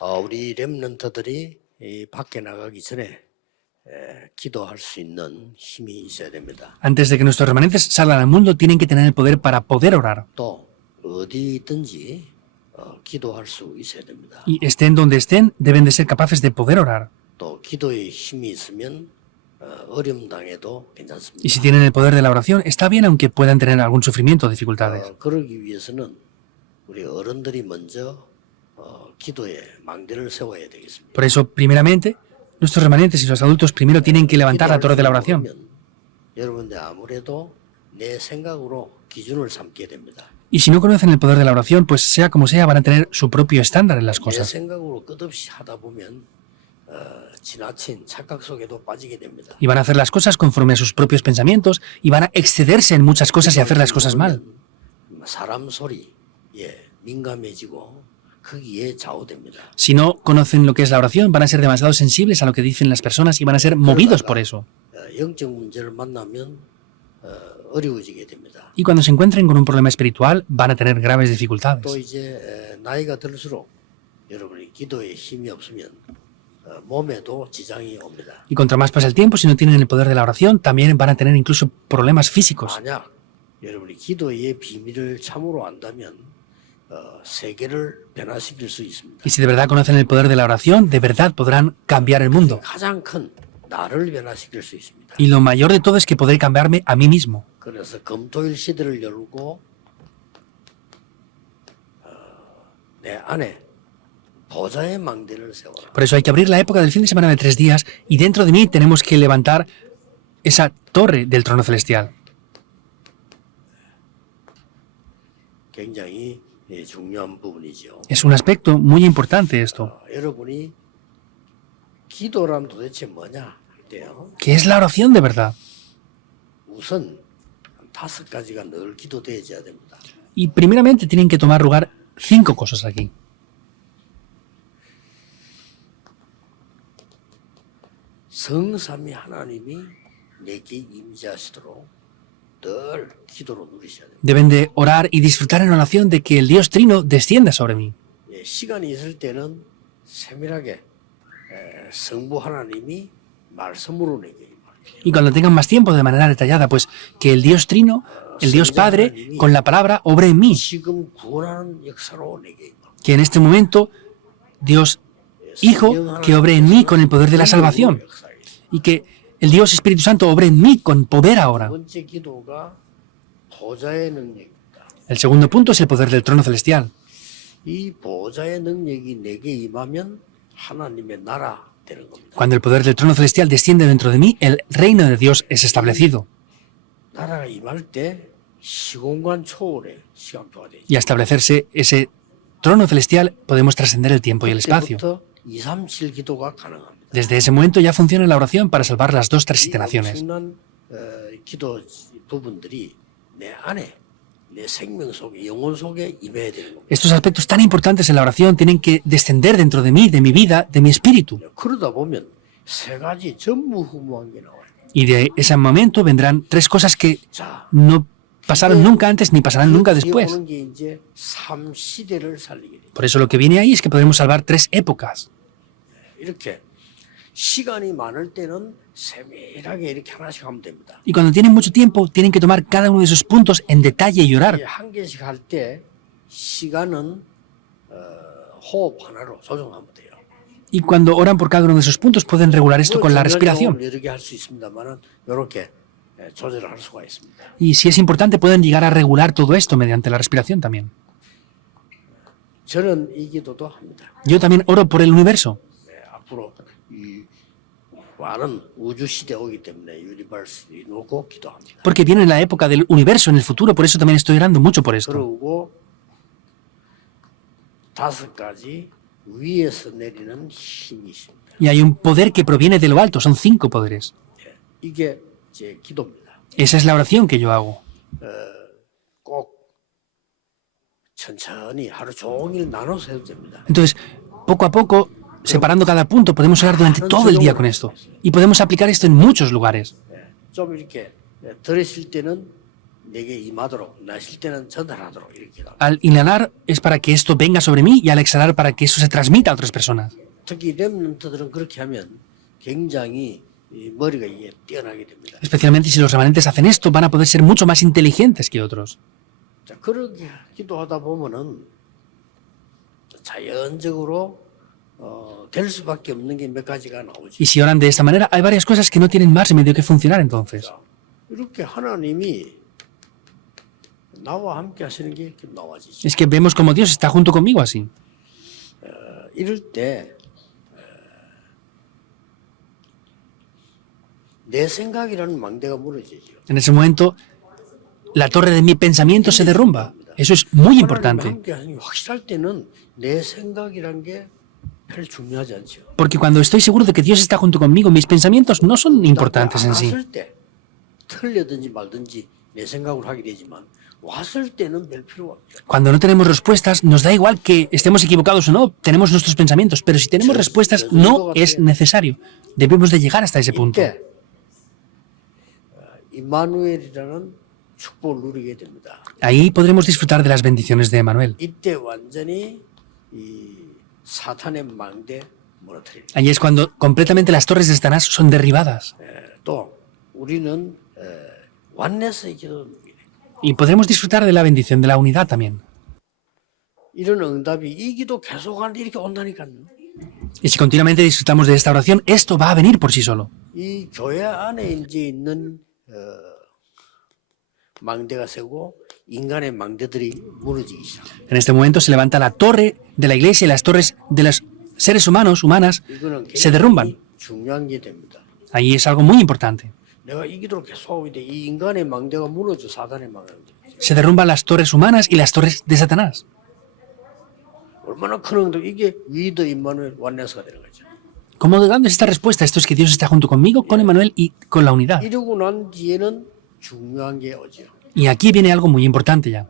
우리 렘넌트들이 이 밖에 나가기 전에 기도할 수 있는 힘이 있어야 됩니다. Antes de que nuestros remanentes salgan al mundo, tienen que tener el poder para poder orar. 또 어디 있든지 기도할 수 있어야 됩니다. Y estén donde estén, deben de ser capaces de poder orar. 또 기도에 힘이 있으면 어려움 당해도 괜찮습니다. Y si tienen el poder de la oración, está bien aunque puedan tener algún sufrimiento o dificultades. 그러기 위해서는 우리 어른들이 먼저 기도에 망대를 세워야 되겠습니다. Por eso, primeramente, nuestros remanentes y los adultos primero tienen que levantar la torre de la oración. 여러분들 아무래도 내 생각으로 기준을 삼게 됩니다. Y si no conocen el poder de la oración, pues sea como sea, van a tener su propio estándar en las 내 cosas. 생각으로 끝없이 하다 보면 지나친 착각 속에도 빠지게 됩니다. Y van a hacer las cosas conforme a sus propios pensamientos y van a excederse en muchas cosas y hacer las cosas mal. 사람 소리에 민감해지고 거기에 좌우됩니다. Si no conocen lo que es la oración, van a ser demasiado sensibles a lo que dicen las personas y van a ser movidos por eso. 영적 문제를 만나면 어려워지게 됩니다. Y cuando se encuentren con un problema espiritual, van a tener graves dificultades. 또 이제 나이가 들수록 여러분이 기도에 힘이 없으면 몸에도 지장이 옵니다. Y contra más pasa el tiempo, si no tienen el poder de la oración, también van a tener incluso problemas físicos. 만약 여러분이 기도의 비밀을 참으로 안다면 세계를 변화시킬 수 있습니다. Y si de verdad conocen el poder de la oración, de verdad podrán cambiar el mundo. 가장 큰 나를 변화시킬 수 있습니다. Y lo mayor de todo es que podré cambiarme a mí mismo. 그래서 금토일 시대를 열고 내 안에 보좌의 망대를 세워라. Por eso hay que abrir la época del fin de semana de 3 días y dentro de mí tenemos que levantar esa torre del trono celestial. 굉장히 중요한 부분이죠. Es un aspecto muy importante esto. 여러분이 기도란 도대체 뭐냐 할 때요. ¿Qué es la oración de verdad? 우선 5가지가 늘 기도되어야 됩니다. Y primeramente tienen que tomar lugar 5 cosas aquí. 성삼위 하나님이 내게 임재하시도록 늘 기도로 누리셔야 됩니다. Deben de orar y disfrutar en oración de que el Dios Trino descienda sobre mí. 시간이 있을 때는 세밀하게 성부 하나님이 말씀으로 내게 임하시도록. Y cuando tengan más tiempo, de manera detallada, pues que el Dios Trino, el Dios Padre, con la palabra, obre en mí. 지금 구원하는 역사로 내게 임하시도록. Que en este momento, Dios Hijo, que obre en mí con el poder de la salvación. Y que el Dios Espíritu Santo obre en mí con poder ahora. 두 번째 기도가 보좌의 능력입니다. El segundo punto es el poder del trono celestial. 이 보좌의 능력이 내게 임하면 하나님의 나라 되는 겁니다. Cuando el poder del trono celestial desciende dentro de mí, el reino de Dios es establecido. 나라가 임할 때 시공간 초월의 시간표가 되죠. Y al establecerse ese trono celestial, podemos trascender el tiempo y el espacio. 그때부터 237 기도가 가능합니다. Desde ese momento ya funciona la oración para salvar las 2 transiciones. 엄청난 기도 부분들이 내 안에 내 생명 속에 영혼 속에 임해야 되는 겁니다. Estos aspectos tan importantes en la oración tienen que descender dentro de mí, de mi vida, de mi espíritu. 그러다 보면 세 가지 전무후무한 게 나와요. Y de ese momento vendrán 3 cosas que 자, no pasaron nunca antes ni pasarán nunca después. 오는 게 이제 3시대를 살리게 돼요. Por eso lo que viene ahí es que podremos salvar 3 épocas. 이렇게 시간이 많을 때는 세밀하게 이렇게 하나씩 하면 됩니다. Y cuando tienen mucho tiempo, tienen que tomar cada uno de esos puntos en detalle y orar. 한 개씩 할 때 시간은 호흡 하나로 조정하면 돼요. Y cuando oran por cada uno de esos puntos, pueden regular esto con la respiración. 이렇게 할 수 있습니다만은 이렇게 조절을 할 수가 있습니다. Y si es importante, pueden llegar a regular todo esto mediante la respiración también. 저는 이 기도도 합니다. Yo también oro por el universo. 앞으로 이 많은 우주 시대 오기 때문에 유니버스 놓고 기도합니다. Porque viene la época del universo en el futuro, por eso también estoy orando mucho por esto. 그리고 5가지 위에서 내리는 힘이 있습니다. Y hay un poder que proviene de lo alto, son 5 poderes. 이게 제 기도입니다. Esa es la oración que yo hago. 꼭 천천히 하루 종일 나눠서 해도 됩니다. Entonces, poco a poco, separando cada punto, podemos orar durante todo el día con esto. Y podemos aplicar esto en muchos lugares. 좀 이렇게 들으실 때는 내게 임하도록 나실 때는 전달하도록 이렇게 기도합니다. Al inhalar es para que esto venga sobre mí y al exhalar para que eso se transmita a otras personas. 특히 렘넌트들은 그렇게 하면 굉장히 이 머리가 이게 뛰어나게 됩니다. Especialmente si los remanentes hacen esto, van a poder ser mucho más inteligentes que otros. 자, 그렇게 기도하다 보면은 자연적으로 될 수밖에 없는 게 몇 가지가 나오죠. Y si oran de esta manera, hay varias cosas que no tienen más remedio que funcionar entonces. 자, 이렇게 하나님이 나와 함께 하시는 게 이렇게 나와지죠. Es que vemos como Dios está junto conmigo así. 이럴 때 내 생각이라는 망대가 무너지죠. En ese momento, la torre de mi pensamiento se derrumba. Eso es muy 하나님과 importante. 함께 하는 게 확실할 때는 내 생각이란 게 별 중요하지 않죠. Porque cuando estoy seguro de que Dios está junto conmigo, mis pensamientos no son importantes en sí. 왔을 때 틀려든지 말든지 내 생각으로 하게 되지만 왔을 때는 별 필요가 없죠. Cuando no tenemos respuestas, nos da igual que estemos equivocados o no, tenemos nuestros pensamientos, pero si tenemos respuestas, no es necesario. Debemos de llegar hasta ese punto. 이때 임마누엘이라는 축복을 누리게 됩니다. Ahí podremos disfrutar de las bendiciones de Emmanuel. 이때 완전히 이 사탄의 망대 무너뜨립니다. Ahí es cuando completamente las torres de Satanás son derribadas. 또 우리는 완내스의 기도 누리게 됩니다. Y podremos disfrutar de la bendición de la unidad también. 이런 응답이 이 기도 계속하는데 이렇게 온다니까요. Y si continuamente disfrutamos de esta oración, esto va a venir por sí solo. 이 교회 안에 이제 있는 망대가 세고 인간의 망대들이 무너지기 시작합니다. En este momento se levanta la torre de la iglesia y las torres de los seres humanos, humanas, 이거는 se derrumban. 굉장히 중요한 게 됩니다. Ahí es algo muy importante. 내가 이 기도를 계속하고 있는데 이 인간의 망대가 무너져 사단의 망대. Se derrumban las torres humanas y las torres de Satanás. 얼마나 큰 응답 이게 위더 임마누엘 완내스가 되는 거죠. ¿Cómo dando esta respuesta? Esto es que Dios está junto conmigo, con Emmanuel y con la unidad. 이러고 난 뒤에는 중요한 게 오죠. Y aquí viene algo muy importante ya.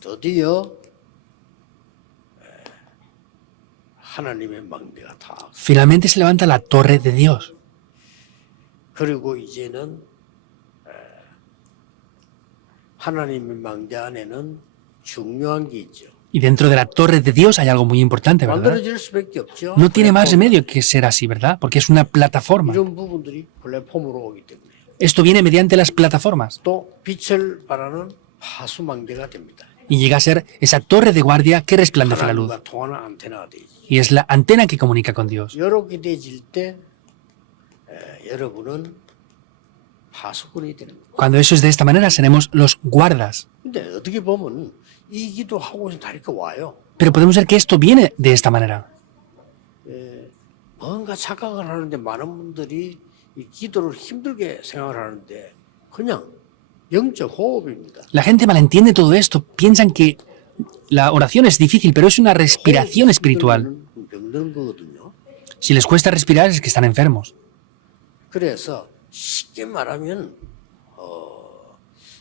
드디어 하나님의 망대가 다. Finalmente se levanta la torre de Dios. 그리고 이제는 하나님의 망대 안에는 중요한 게 있죠. Y dentro de la torre de Dios hay algo muy importante, ¿verdad? 만들어질 수밖에 없죠. No tiene más remedio que ser así, ¿verdad? Porque es una plataforma. 이런 부분들이 플랫폼으로 오기 때문에 Esto viene mediante las plataformas 또 빛을 발하는 파수망대가 됩니다. y llega a ser esa torre de guardia que resplandece la luz. 하나님과 통하는 안테나가 되지. Y es la antena que comunica con Dios. 이렇게 되질 때 여러분은 파수꾼이 되는 거예요. Cuando eso es de esta manera, seremos los guardas. 근데 어떻게 보면 이 기도하고 다 이렇게 와요. Pero podemos ver que esto viene de esta manera. 뭔가 착각을 하는데 많은 분들이 이 기도를 힘들게 생각을 하는데 그냥 영적 호흡입니다. La gente malentiende todo esto. Piensan que la oración es difícil, pero es una respiración espiritual. 병드는 거거든요. Si les cuesta respirar es que están enfermos. 그래서 쉽게 말하면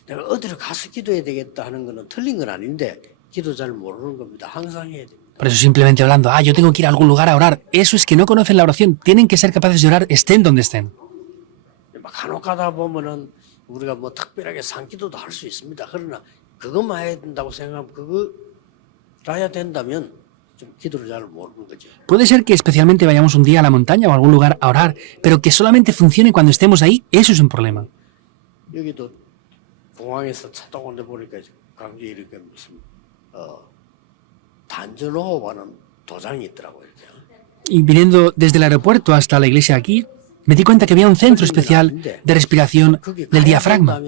내가 어디로 가서 기도해야 되겠다 하는 거는 틀린 건 아닌데 기도 잘 모르는 겁니다. 항상 해야 됩니다. Por eso simplemente hablando, yo tengo que ir a algún lugar a orar. Eso es que no conocen la oración. Tienen que ser capaces de orar, estén donde estén. 막 간혹 가다 보면은 우리가 뭐 특별하게 산기도도 할 수 있습니다. 그러나 그것만 해야 된다고 생각하면 그거라야 된다면 좀 기도를 잘 모르는 거죠. Puede ser que especialmente vayamos un día a la montaña o a algún lugar a orar, pero que solamente funcione cuando estemos ahí, eso es un problema. 여기도 공항에서 차 타고 내 보니까 강주에 이렇게 무슨 단전호흡하는 도장이 있더라고요. Y viniendo desde el aeropuerto hasta la iglesia aquí, me di cuenta que había un centro especial de respiración del diafragma.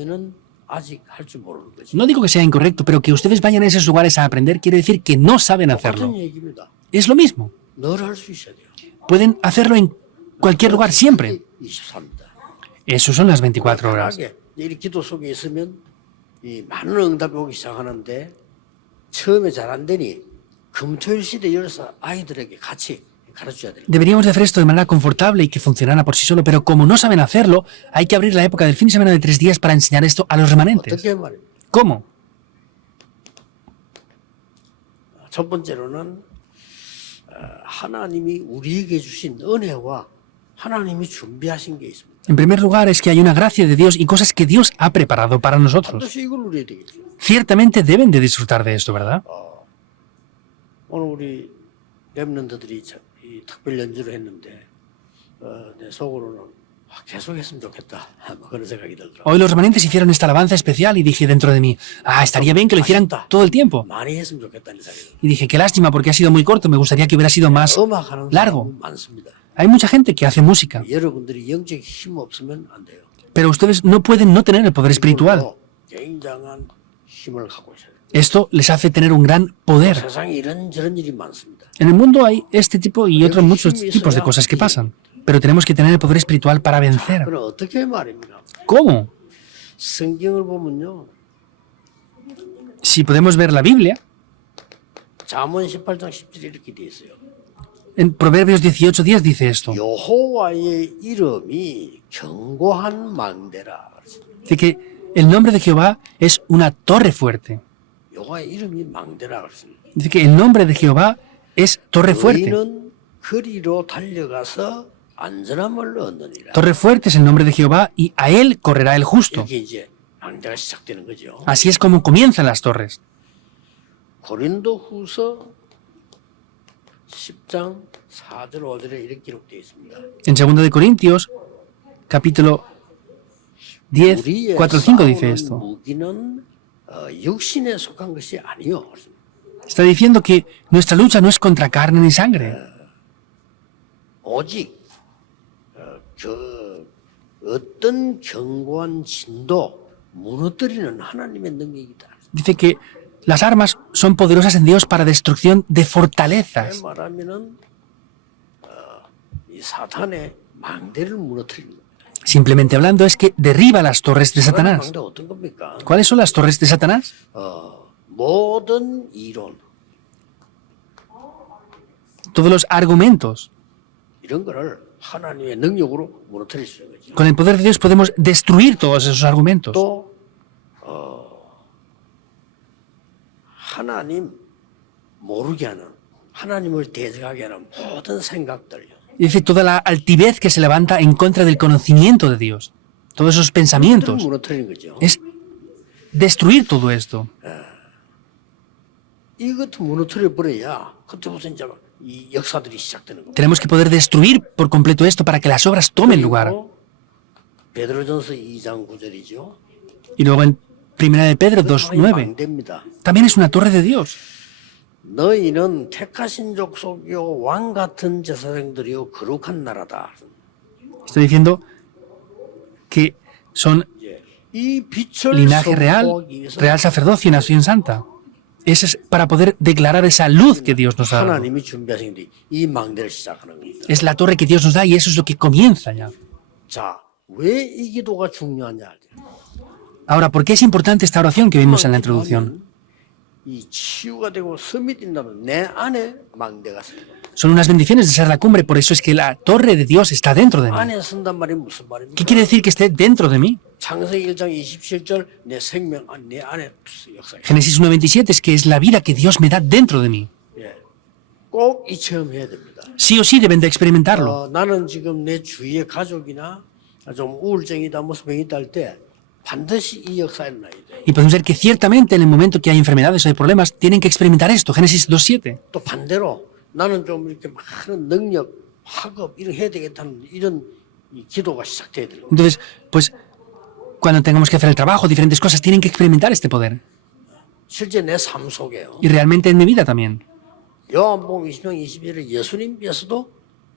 아직 할 줄 모르는 거죠. No digo que sea incorrecto, pero que ustedes vayan a esos lugares a aprender quiere decir que no saben hacerlo. 똑같은 얘기입니다. Es lo mismo. 늘 할 수 있어야 돼요. Pueden hacerlo en cualquier lugar, siempre. 24입니다. Eso son las 24 horas. 이 기도 속에 있으면 이 많은 응답이 오기 시작하는데 처음에 잘 안 되니 금토일 시대 열어서 아이들에게 같이 가르쳐야 돼요. Deberíamos de hacer esto de manera confortable y que funcionara por sí solo, pero como no saben hacerlo, hay que abrir la época del fin de semana de 3 días para enseñar esto a los remanentes. 어떻게 말이에요? ¿Cómo? 첫 번째로는 하나님이 우리에게 주신 은혜와 하나님이 준비하신 게 있습니다. En primer lugar es que hay una gracia de Dios y cosas que Dios ha preparado para nosotros. 반드시 이걸 누려야 되겠죠. Ciertamente deben de disfrutar de esto, ¿verdad? 오늘 우리 랩런트들이 이 특별 연주를 했는데 내 속으로는 계속 했으면 좋겠다. 뭐 그런 생각이 들더라고요. Hoy los remanentes hicieron esta alabanza especial y dije dentro de mí, estaría bien que lo hicieran todo el tiempo. 많이 했으면 좋겠다는 생각이 들어요. Y dije, qué lástima porque ha sido muy corto, me gustaría que hubiera sido más 음악하는 largo. 사람은 많습니다. Hay mucha gente que hace música, 여러분들이 영적 힘 없으면 안 돼요. pero ustedes no pueden no tener el poder espiritual. 이걸로 굉장한 힘을 갖고 있어요. Esto les hace tener un gran poder. 세상에 이런저런 일이 많습니다. En el mundo hay este tipo y otros muchos tipos de cosas que pasan, pero tenemos que tener el poder espiritual para vencer. 그럼 어떻게 말입니까? ¿Cómo? 성경을 보면요. Si podemos ver la Biblia, 잠언 18장 10절에 이렇게 돼 있어요. en Proverbios 18:10 dice esto. 여호와의 이름이 견고한 망대라. Dice que el nombre de Jehová es una torre fuerte. 여호와의 이름이 망대라 그랬습니다. Dice que el nombre de Jehová es torre fuerte. 의인은 거리로 달려가서 안전함을 얻느니라. Torre fuerte es el nombre de Jehová y a él correrá el justo. 이렇게 이제 망대가 시작되는 거죠. Así es como comienzan las torres. 고린도후서 10장 4절 5절에 이렇게 기록되어 있습니다. En 2 de Corintios, capítulo 10, 우리의 4, 5 dice 싸우는 esto. 무기는 육신에 속한 것이 아니요. Está diciendo que nuestra lucha no es contra carne ni sangre, 오직 그 어떤 견고한 진도 무너뜨리는 하나님의 능력이다. dice que las armas son poderosas en Dios para destrucción de fortalezas. 말하면은 이 사탄의 망대를 무너뜨리는 겁니다. Simplemente hablando es que derriba las torres de Satanás. 망대 어떤 겁니까? ¿Cuáles son las torres de Satanás? 모든 이론 Todos los argumentos. 이런 거를 하나님의 능력으로 무너뜨릴 수 있는 거죠. Con el poder de Dios podemos destruir todos esos argumentos. 또 하나님 모르게 하는 하나님을 대적하게 하는 모든 생각들요. Dice toda la altivez que se levanta en contra del conocimiento de Dios. Todos esos pensamientos. 무너뜨리는 거죠. Es destruir todo esto. 이것도 무너뜨려 버려야 그때부터 이제 이 역사들이 시작되는 겁니다. Tenemos que poder destruir por completo esto para que las obras tomen lugar. 베드로전서 2장 9절이죠. Y luego en 1 de Pedro 2:9 망대입니다. también es una torre de Dios. 너희는 택하신 족속이요 왕 같은 제사장들이요 거룩한 나라다. Estoy diciendo que son 이 빛을 linaje real, 선포하기 위해서 real sacerdocio y nación santa. Ese es para poder declarar esa luz que Dios nos ha dado. 하나님이 준비하신 게 이 망대를 시작하는 겁니다. Es la torre que Dios nos da y eso es lo que comienza ya. 자, 왜 이 기도가 중요하냐? Ahora, ¿por qué es importante esta oración que vimos en la introducción? 이 치유가 되고 섬이 된다면 내 안에 망대가 서. Son unas bendiciones de ser la cumbre, por eso es que la torre de Dios está dentro de mí. 안에 선단 말이 무슨 말입니까? ¿Qué quiere decir que esté dentro de mí? 창세기 1장 27절 내 생명 내 안에 역사해. Génesis 1:27 es que es la vida que Dios me da dentro de mí. 예. 꼭 이 체험해야 됩니다. Sí o sí deben de experimentarlo. 나는 지금 내 주위의 가족이나 좀 우울증이다 무슨 병이 있다 할 때 반드시 이 역사에 일어나야 돼. Y podemos ver que ciertamente en el momento que hay enfermedades o hay problemas, tienen que experimentar esto. Génesis 2:7. 또 반대로 나는 좀 이렇게 많은 능력, 학업 이런 해야 되겠다는 이런 이 기도가 시작돼야 돼요. Entonces, pues, cuando tengamos que hacer el trabajo, diferentes cosas, tienen que experimentar este poder. 실제 내 삶 속에요. Y realmente en mi vida también. 요한복음 20장 21절에 예수님께서도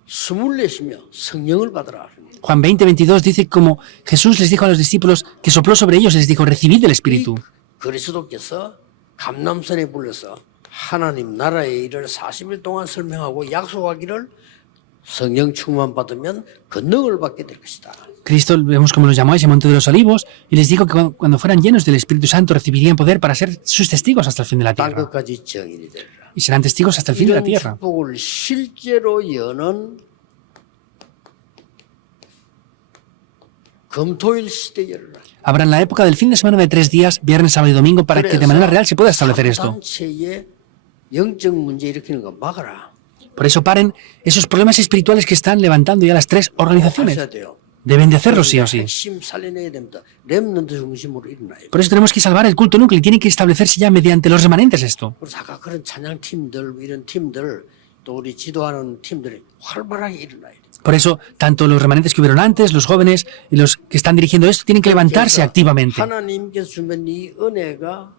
24시며 성령을 받으라. Juan 20:22 dice como Jesús les dijo a los discípulos que sopló sobre ellos y les dijo, recibid el Espíritu. 그리스도께서 감람산에 불러서 하나님 나라의 일을 40일 동안 설명하고 약속하기를 성령 충만 받으면 권능을 받게 될 것이다. Cristo, vemos como los llamó a ese monte de los olivos y les dijo que cuando fueran llenos del Espíritu Santo recibirían poder para ser sus testigos hasta el fin de la tierra. 땅끝까지 정인이 되리라. Y serán testigos hasta el fin de la 이런 tierra. 축복을 실제로 여는 금토일 시대에 열어라. Habrá en la época del fin de semana de 3 días, viernes, sábado y domingo, para que de manera real se pueda establecer esto. 단체의 영적 문제 일으키는 거 막아라. Por eso paren esos problemas espirituales que están levantando ya las tres organizaciones. 하셔야 돼요. Deben de hacerlo sí o sí. 핵심 살려내야 됩니다. 렘넌트 중심으로 일어나야 돼요. Por eso tenemos que salvar el culto núcleo y tiene que establecerse ya mediante los remanentes esto. 그래서 아까 그런 찬양 팀들 이런 팀들 또 우리 지도하는 팀들이 활발하게 일어나야 돼요. Por eso, tanto los remanentes que hubieron antes, los jóvenes y los que están dirigiendo esto, tienen que levantarse activamente 하나님께서 주면 이 은혜가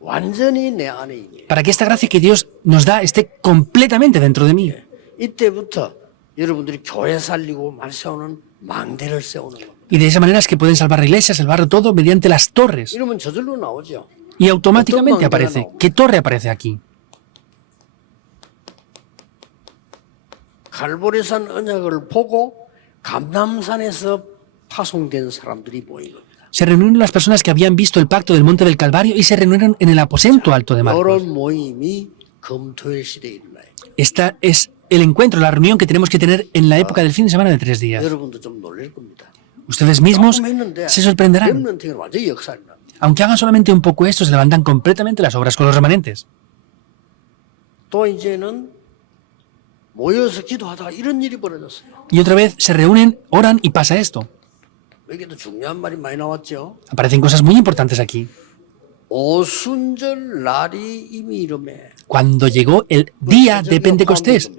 완전히 내 안에 있네. para que esta gracia que Dios nos da esté completamente dentro de mí. 이때부터 여러분들이 교회 살리고 말 세우는 망대를 세우는 겁니다. Y de esa manera es que pueden salvar la iglesia, salvarlo todo mediante las torres. 이러면 저절로 나오죠. Y automáticamente aparece. ¿Qué torre aparece aquí? 갈보리산 언약을 보고 감람산에서 파송된 사람들이 모인 겁니다. Se reunieron las personas que habían visto el pacto del monte del Calvario y se reunieron en el aposento alto de Marcos. 이런 모임이 금토일 시대에 일어나요. Esta es el encuentro, la reunión que tenemos que tener en la época del fin de semana de 3 días. 여러분도 좀 놀랄 겁니다. Ustedes mismos 조금 했는데 se sorprenderán. 렘넌트가 완전히 역사를 납니다. Aunque hagan solamente un poco esto, se levantan completamente las obras con los remanentes. 또 이제는 모여서 기도하다가 이런 일이 벌어졌어요. Y otra vez se reúnen, oran y pasa esto. 여기도 중요한 말이 많이 나왔죠. Aparecen cosas muy importantes aquí. 오순절 날이 이미 이름에 Cuando llegó el día de Pentecostés,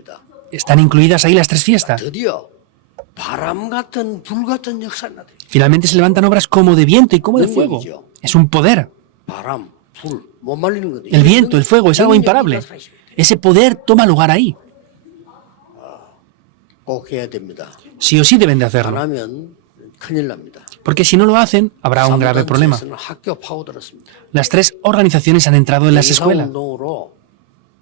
están incluidas ahí las tres fiestas. 드디어 바람 같은 불 같은 역사가 나요. Finalmente se levantan obras como de viento y como de fuego. Es un poder. 바람, 불, 못 말리는 거죠. El viento, el fuego, es algo imparable. Ese poder toma lugar ahí. 꼭 해야 됩니다. Sí o sí deben de 안 hacerlo. 하면 큰일 납니다. Porque si no lo hacen, habrá un grave problema. 사무단체에서는 학교 파고들었습니다. Las tres organizaciones han entrado en las escuelas. 운동으로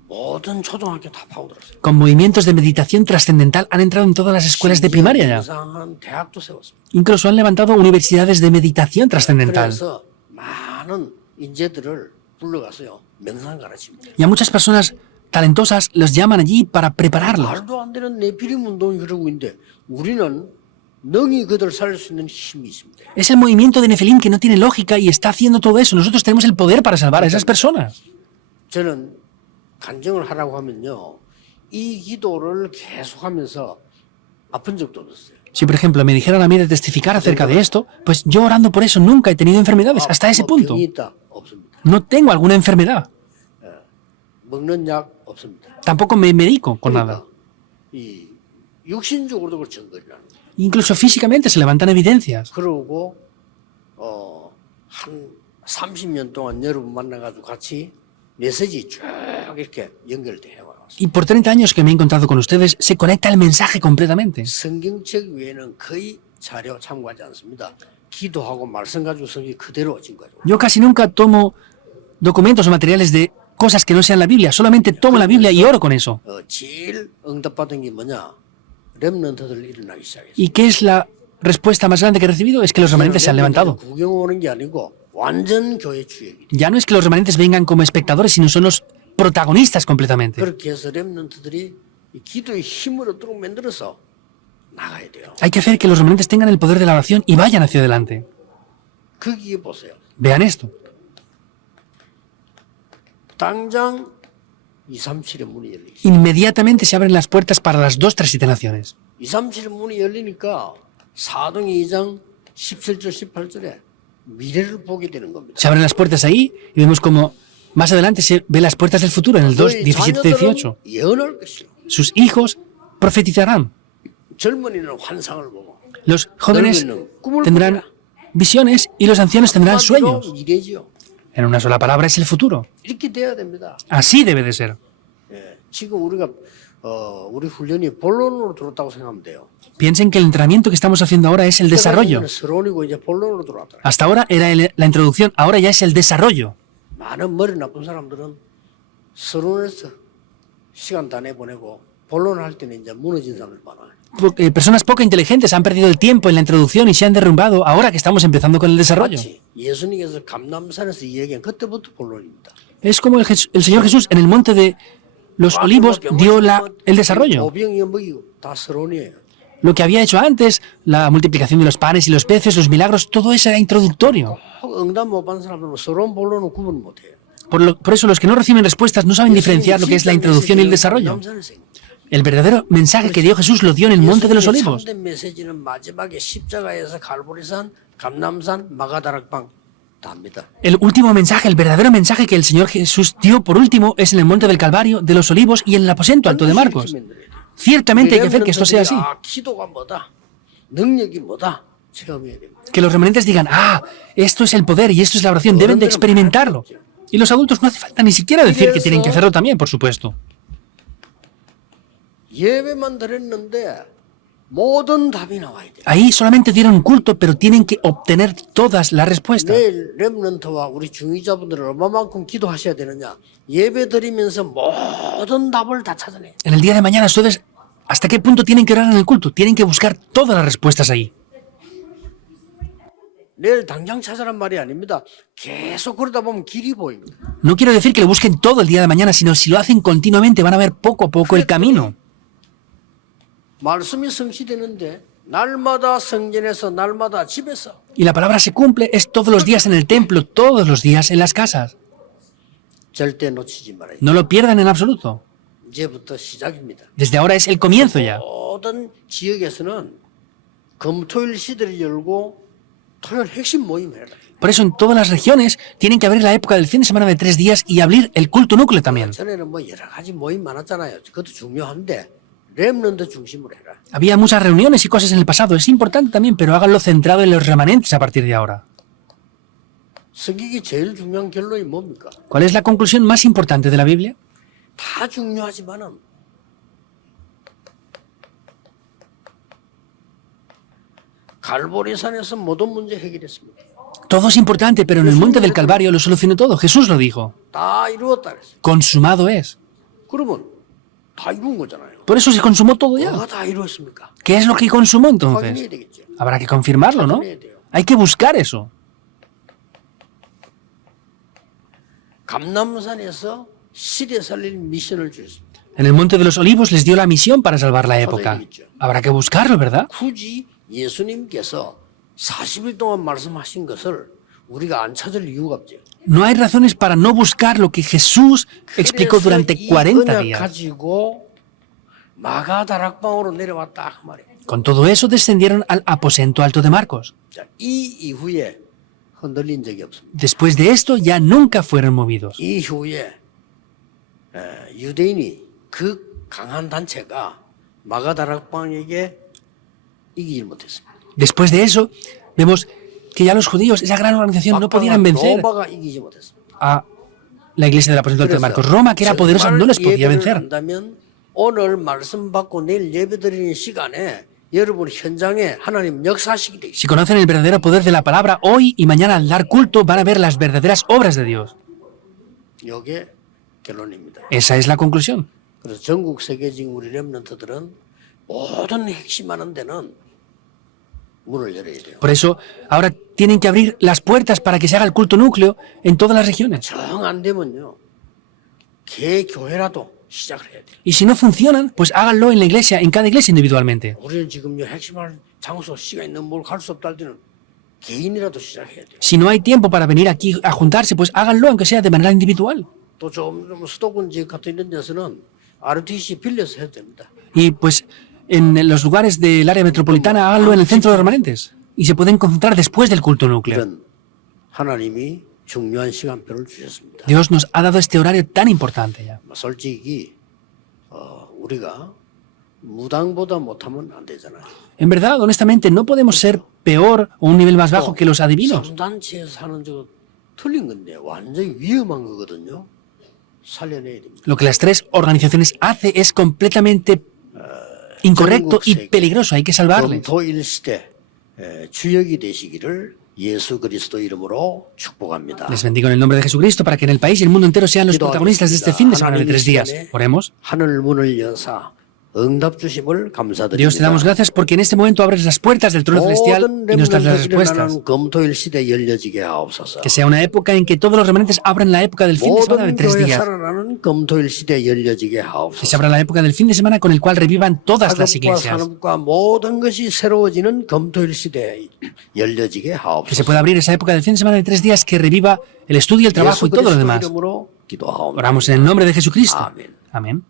모든 초등학교 다 파고들었어요. Con movimientos de meditación trascendental han entrado en todas las escuelas de primaria ya. 이상한 대학도 세웠습니다. Incluso han levantado universidades de meditación trascendental. 그래서 많은 인재들을 불러가서요 명상 가르칩니다. Y a muchas personas talentosas los llaman allí para prepararlos. 말도 안 되는 네피림 운동이 그러고 있는데 우리는 능히 그들 살릴 수 있는 힘이 있습니다. Es el movimiento de Nefelim que no tiene lógica y está haciendo todo eso. Nosotros tenemos el poder para salvar a esas personas. 저는 간증을 하라고 하면요 이 기도를 계속하면서 아픈 적도 없었어요. Si, por ejemplo, me dijeran a mí de testificar acerca de esto, pues yo orando por eso nunca he tenido enfermedades, hasta ese punto. 병이 있다 없습니다. No tengo alguna enfermedad. 먹는 약 없습니다. Tampoco me medico con nada. 이 육신적으로도 그걸 증거리라는 거예요. Incluso físicamente se levantan evidencias. 그러고 한 30년 동안 여러분 만나가지고 같이 메시지 쭉 이렇게 연결돼 해왔어요. Y por 30 años que me he encontrado con ustedes, se conecta el mensaje completamente. 성경책 외에는 거의 자료 참고하지 않습니다. 기도하고 말씀 가지고 성경 그대로 증거해요. Yo casi nunca tomo documentos o materiales de cosas que no sean la Biblia. Solamente tomo la Biblia y oro con eso. 제일 응답받은 게 뭐냐? 렘넌트들 일어나기 시작했어요. ¿Y qué es la respuesta más grande que he recibido? Es que los remanentes se han levantado. 구경 오는 게 아니고 완전 교회 주역이. Ya no es que los remanentes vengan como espectadores, sino son los protagonistas completamente. 그렇게 해서 렘넌트들이 이 기도의 힘으로 쭉 만들어서 나가야 돼요. Hay que hacer que los remanentes tengan el poder de la oración y vayan hacia adelante. 거기에 보세요. Vean esto. 당장 237의 문이 열리기. Inmediatamente se abren las puertas para las 2, 3, 7 naciones. 237의 문이 열리니까 사도행전 2장 17절 18절에 미래를 보게 되는 겁니다. Se abren las puertas ahí y vemos como más adelante se ve las puertas del futuro en el 2, 17, 18. 예언할 것이요. Sus hijos profetizarán. 젊은이는 환상을 보고 Los jóvenes tendrán visiones y los ancianos tendrán sueños. 미래지요. En una sola palabra es el futuro. 이렇게 돼야 됩니다. Así debe de ser. 예, 지금 우리가 우리 훈련이 본론으로 들어왔다고 생각하면 돼요. Piensen que el entrenamiento que estamos haciendo ahora es el desarrollo. 서론이고 이제 본론으로 들어왔다. Hasta ahora era la introducción, ahora ya es el desarrollo. 많은 머리 나쁜 사람들은 서론에서 시간 다 내보내고 본론을 할 때는 이제 무너진 사람을 많아요. Personas poco inteligentes han perdido el tiempo en la introducción y se han derrumbado ahora que estamos empezando con el desarrollo. 마치 예수님께서 감람산에서 이야기한 그때부터 본론입니다. Es como el Señor Jesús en el monte de los olivos dio el desarrollo. 오병이어 먹이고 다 서론이에요. Lo que había hecho antes, la multiplicación de los panes y los peces, los milagros, todo eso era introductorio. 응답 못 받는 사람들은 서론 본론은 구분 못 해요. Por eso los que no reciben respuestas no saben diferenciar lo que es la introducción y el desarrollo. El verdadero mensaje que dio Jesús lo dio en el Monte de los Olivos. 참된 메시지는 마지막에 십자가에서 갈보리산, 감람산, 마가다락방 답니다. El último mensaje, el verdadero mensaje que el Señor Jesús dio por último es en el Monte del Calvario, de los Olivos y en el aposento alto de Marcos. Ciertamente hay que hacer que esto sea así. 기도가 뭐다, 능력이 뭐다 체험해야 됩니다. Que los remanentes digan, esto es el poder y esto es la oración, deben de experimentarlo. Y los adultos no hace falta ni siquiera decir que tienen que hacerlo también, por supuesto. 예배만 드렸는데 모든 답이 나와야 돼. Ahí solamente dieron un culto, pero tienen que obtener todas las respuestas. 내일 렘넌트와 우리 중위자분들은 얼마만큼 기도하셔야 되느냐? 예배 드리면서 모든 답을 다 찾아내. En el día de mañana ustedes, ¿hasta qué punto tienen que orar en el culto? Tienen que buscar todas las respuestas ahí. 내일 당장 찾으란 말이 아닙니다. 계속 그러다 보면 길이 보입니다. No quiero decir que lo busquen todo el día de mañana, sino si lo hacen continuamente van a ver poco a poco el camino. 말씀이 성취되는데 날마다 성전에서 날마다 집에서 Y la palabra se cumple, es todos los días en el templo, todos los días en las casas. 절대 놓치지 말아요. No lo pierdan en absoluto. 이제부터 시작입니다. Desde ahora es el comienzo ya. 모든 지역에서는 금토일 시대를 열고 토요일 핵심 모임 해라. Por eso en todas las regiones tienen que abrir la época del fin de semana de 3 días y abrir el culto núcleo también. 전에는 뭐 여러 가지 모임 많았잖아요. 그것도 중요한데 렘넌트 중심으로 해라. Había muchas reuniones y cosas en el pasado, es importante también, pero háganlo centrado en los remanentes a partir de ahora. 성경이 제일 중요한 결론이 뭡니까? ¿Cuál es la conclusión más importante de la Biblia? 다 중요하지만은 갈보리산에서 모든 문제 해결했습니다. Todo es importante, pero en el monte del Calvario lo solucionó todo. Jesús lo dijo. 다 이루었다 그랬어요. Consumado es. 그러면 다 이룬 거잖아요. Por eso se consumó todo ya. 뭐가 다 이루었습니까? ¿Qué es lo que consumó entonces? 확인해야 되겠죠. Habrá que confirmarlo, ¿no? Hay que buscar eso. 감람산에서 시대 살릴 미션을 주셨습니다. En el monte de los Olivos les dio la misión para salvar la época. Habrá que buscarlo, ¿verdad? 굳이 예수님께서 40일 동안 말씀하신 것을 우리가 안 찾을 이유가 없죠. No hay razones para no buscar lo que Jesús explicó 그래서 durante 이 40 언약 días. 가지고 마가다락방으로 내려왔다 그 말이에요. Con todo eso descendieron al aposento alto de Marcos. 자, 이 이후에 흔들린 적이 없습니다. Después de esto ya nunca fueron movidos. 이 이후에 유대인이 그 강한 단체가 마가다락방에게 이기질 못했습니다. Después de eso vemos que ya los judíos, esa gran organización, no podían vencer 로마가 이기지 못했습니다. a la iglesia del aposento alto de Marcos. Roma, que era poderosa, no les podía vencer. 한다면 오늘 말씀 받고 내일 예배드리는 시간에 여러분 현장에 하나님 역사하시게 되겠습니다. Si conocen el verdadero poder de la palabra, hoy y mañana al dar culto van a ver las verdaderas obras de Dios. 이게 결론입니다. Esa es la conclusión. 그래서 전국 세계적인 우리 렘넌트들은 모든 핵심하는 데는 문을 열어야 돼요. Por eso, ahora tienen que abrir las puertas para que se haga el culto núcleo en todas las regiones. 정 안 되면요, 개 교회라도 시작을 해야 돼요. Y si no funcionan, pues háganlo en la iglesia, en cada iglesia individualmente. 우리는 지금요 핵심할 장소 시간이 너무 멀고 갈 수 없다 할 때는 개인이라도 시작해야 돼요. Si no hay tiempo para venir aquí a juntarse, pues háganlo aunque sea de manera individual. 또 좀 수도권 지역 같은 이런 데서는 RTC 빌려서 해도 됩니다. Y pues en los lugares del área metropolitana háganlo en el centro de remanentes. Y se pueden concentrar después del culto núcleo. 이런 하나님이 중요한 시간표를 주셨습니다. Dios nos ha dado este horario tan importante ya. 솔직히 우리가 무당보다 못하면 안 되잖아요. En verdad, honestamente, no podemos ser peor o un nivel más bajo que los adivinos. 성단체에서 사는 저 틀린 건데 완전히 위험한 거거든요. 살려내야 됩니다. Lo que las 3 organizaciones hace es completamente incorrecto y peligroso. Hay que salvarles. 금토일 시대 주역이 되시기를 예수 그리스도 이름으로 축복합니다. Les bendigo en el nombre de Jesucristo para que en el país y el mundo entero sean los protagonistas de este fin de semana de 3 días. Oremos. 하늘 문을 여사 응답 주심을 감사드립니다. Dios, te damos gracias porque en este momento abres las puertas del trono celestial y nos das las respuestas. 금토일 시대 열려지게 하옵소서. Que sea una época en que todos los remanentes abran la época del fin de semana de 3 교회 días. 살아나는 금토일 시대 열려지게 Que 하옵소서. se abra la época del fin de semana con el cual revivan todas las 학업과 iglesias. 산업과 모든 것이 새로워지는 금토일 시대 열려지게 Que se 하옵소서. pueda abrir esa época del fin de semana de 3 días que reviva el estudio, el trabajo 예수 y todo lo 그리스도 demás. 이름으로 기도하옵나이다. Oramos en el nombre de Jesucristo. 아멘. Amén.